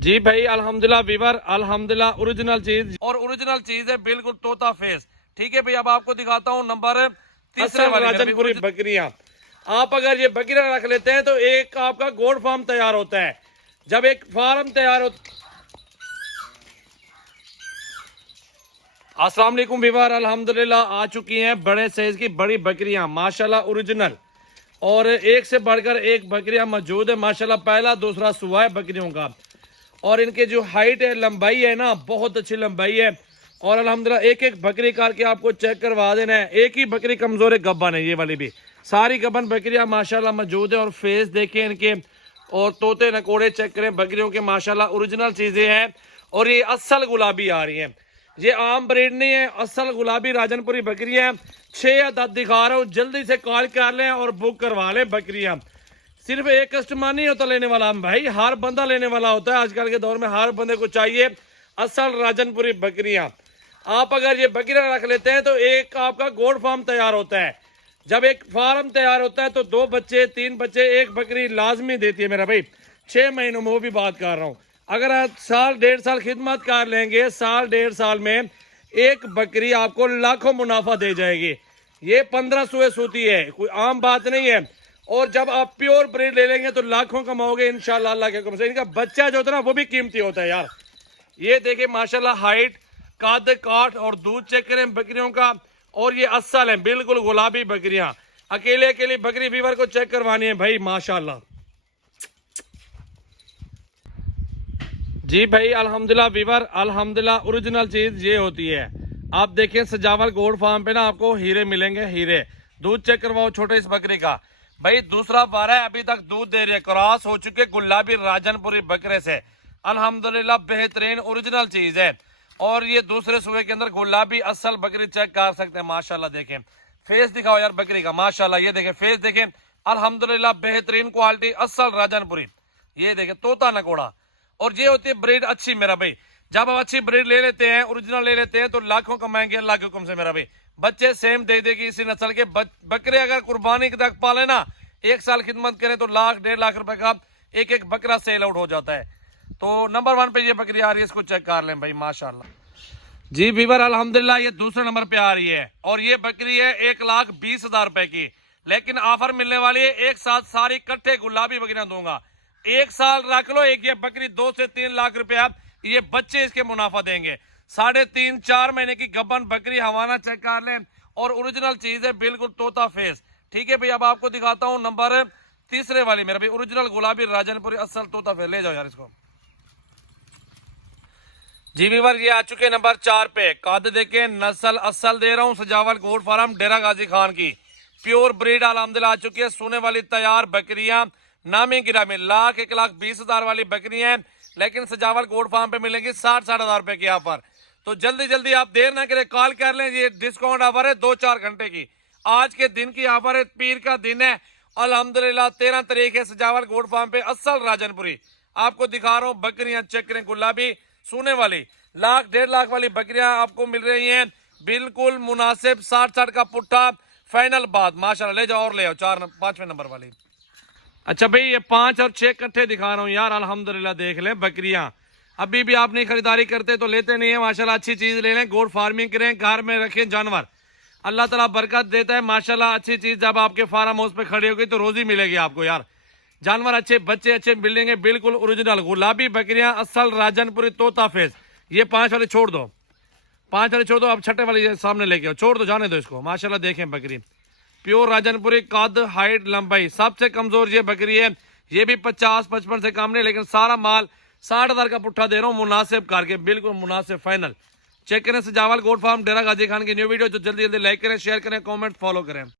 जी भाई अल्हम्दुलिल्लाह वीवर अल्हम्दुलिल्लाह ओरिजिनल चीज और ओरिजिनल चीज है बिल्कुल तोता फेस। ठीक है भाई, अब आपको दिखाता हूँ नंबर तीसरे वाली राजनपुरी बकरियां। आप अगर ये बकरियां रख लेते हैं तो एक आपका गोड फार्म तैयार होता है। जब एक फार्म तैयार हो अस्सलाम वालेकुम वीवर अल्हम्दुलिल्लाह आ चुकी हैं बड़े साइज की बड़ी बकरियां माशाल्लाह ओरिजिनल, और एक से बढ़कर एक बकरियां मौजूद है माशाल्लाह। पहला दूसरा सुबह है बकरियों का, और इनके जो हाइट है लंबाई है ना बहुत अच्छी लंबाई है। और अल्हम्दुलिल्लाह एक एक बकरी करके आपको चेक करवा देना है। एक ही बकरी कमजोर है, गब्बन है ये वाली भी, सारी गब्बन बकरियां माशाल्लाह मौजूद है। और फेस देखें इनके, और तोते नकोड़े चेक करें बकरियों के माशाल्लाह ओरिजिनल चीजें हैं। और ये असल गुलाबी आ रही है, ये आम ब्रीड नहीं है, असल गुलाबी राजनपुरी बकरियां हैं। 6 अदद दिखा रहा हूँ, जल्दी से कॉल कर लें और बुक करवा लें बकरियां। सिर्फ एक कस्टमर नहीं होता लेने वाला भाई, हर बंदा लेने वाला होता है। आजकल के दौर में हर बंदे को चाहिए असल राजनपुरी बकरियां। आप अगर ये बकरियां रख लेते हैं तो एक आपका गोड फार्म तैयार होता है। जब एक फार्म तैयार होता है तो 2 बच्चे 3 बच्चे एक बकरी लाजमी देती है मेरा भाई। 6 महीनों में वो भी बात कर रहा हूँ। अगर आप साल 1.5 साल खिदमत कर लेंगे, साल 1.5 साल में एक बकरी आपको लाखों मुनाफा दे जाएगी। ये 15 सुए सूती है, कोई आम बात नहीं है। और जब आप प्योर ब्रीड ले लेंगे तो लाखों कमाओगे इंशाल्लाह अल्लाह के हुक्म से। इनका बच्चा जो होता है ना वो भी कीमती होता है यार। ये देखिए माशाल्लाह हाइट, कद, काठ और दूध चेक करें बकरियों का। और ये असल है बिल्कुल गुलाबी बकरियां। अकेले अकेले बकरी फीवर को चेक करवानी है भाई माशाल्लाह। जी भाई अल्हम्दुलिल्लाह वीवर अल्हम्दुलिल्लाह ओरिजिनल चीज ये होती है। आप देखें सजावल गोड फार्म पे ना आपको हीरे मिलेंगे, हीरे। दूध चेक करवाओ छोटे इस बकरी का भाई, दूसरा बार है अभी तक दूध दे रही है। क्रॉस हो चुके गुलाबी राजनपुरी बकरे से, अल्हम्दुलिल्लाह बेहतरीन ओरिजिनल चीज है। और ये दूसरे सूबे के अंदर गुलाबी असल बकरी चेक कर सकते हैं माशाल्लाह। देखें फेस दिखाओ यार बकरी का माशाल्लाह, ये देखें फेस देखें अल्हम्दुलिल्लाह बेहतरीन क्वालिटी असल राजनपुरी। ये देखें तोता नकोड़ा। और ये होती है ब्रीड अच्छी मेरा भाई। जब आप अच्छी ब्रीड ले लेते हैं, ओरिजिनल ले लेते हैं तो लाखों कमाएंगे अल्लाह के हुक्म से मेरा भाई। बच्चे सेम दे देगी इसी नस्ल के बकरे अगर कुर्बानी तक पाले ना, 1 साल खिदमत करें तो लाख 1.5 लाख रुपए का एक एक बकरा सेल आउट हो जाता है। तो नंबर 1 पे ये बकरी आ रही है, इसको चेक कर लें भाई माशाल्लाह। जी वीवर अल्हम्दुलिल्लाह ये दूसरे नंबर पे आ रही है, और ये बकरी है 1,20,000 रुपए की। लेकिन ऑफर मिलने वाली है, एक साथ सारी इकट्ठे गुलाबी बकरियां दूंगा। 1 साल रख लो, एक ये बकरी 2 से 3 लाख रुपया ये बच्चे इसके मुनाफा देंगे। 3.5-4 महीने की गब्बन बकरी, हवाना चेक कर लें। और ओरिजिनल चीज है बिल्कुल तोता फेस। ठीक है भाई, अब आपको दिखाता हूँ नंबर तीसरे वाली मेरा भाई, ओरिजिनल गुलाबी राजनपुरी असल तोता फेस। ले जाओ यार इसको। जी वीवर ये आ चुके नंबर 4 पे। कद देखे नस्ल असल दे रहा हूँ, सजावल गोड फार्म डेरा गाजी खान की प्योर ब्रीड अल्हम्दुलिल्लाह आ चुकी है। सोने वाली तैयार बकरियां नामी गिरामी, 1,20,000 वाली बकरियां हैं। लेकिन सजावल गोड फार्म पे मिलेंगी 60-60 हजार रुपए की ऑफर। तो जल्दी जल्दी आप देर ना करें, कॉल कर लें। ये डिस्काउंट ऑफर है 2-4 घंटे की, आज के दिन की ऑफर है। पीर का दिन है अल्हम्दुलिल्लाह, 13 तारीख है। सजावल गोड फार्म पे असल राजनपुरी आपको दिखा रहा हूँ बकरियां चेक करें, गुलाबी सोने वाली 1,00,000-1.5 लाख वाली बकरियां आपको मिल रही हैं बिल्कुल मुनासिब। 60-60 का पुट्ठा फाइनल बात माशाल्लाह। ले जाओ और ले आओ 4-5वें नंबर वाली। अच्छा भाई ये 5 और 6 इकट्ठे दिखा रहा हूँ यार अल्हम्दुलिल्लाह। देख लें बकरियां, अभी भी आप नहीं खरीदारी करते तो लेते नहीं है माशाल्लाह। अच्छी चीज ले लें, गोड फार्मिंग करें, घर में रखें जानवर, अल्लाह ताला बरकत देता है माशाल्लाह। अच्छी चीज जब आपके फार्म हाउस पे खड़ी होगी तो रोजी मिलेगी आपको यार। जानवर अच्छे, बच्चे अच्छे मिलेंगे बिल्कुल ओरिजिनल गुलाबी बकरियां असल राजनपुरी तोता फेस। ये 5 वाली छोड़ दो, 5 वाली छोड़ दो, अब 6ठे वाली सामने लेके आओ। छोड़ दो, जाने दो इसको माशाल्लाह। देखें बकरी प्योर राजनपुरी, कद हाइट लंबाई सबसे कमजोर ये बकरी है। ये भी 50-55 से कम नहीं, लेकिन सारा माल 60,000 का पुट्ठा दे रहा हूँ मुनासिब करके, बिल्कुल मुनासिब फाइनल। चेक करें सजावल गोड फार्म डेरा गाजी खान की न्यू वीडियो। जो जल्दी जल्दी लाइक करें, शेयर करें, कमेंट फॉलो करें।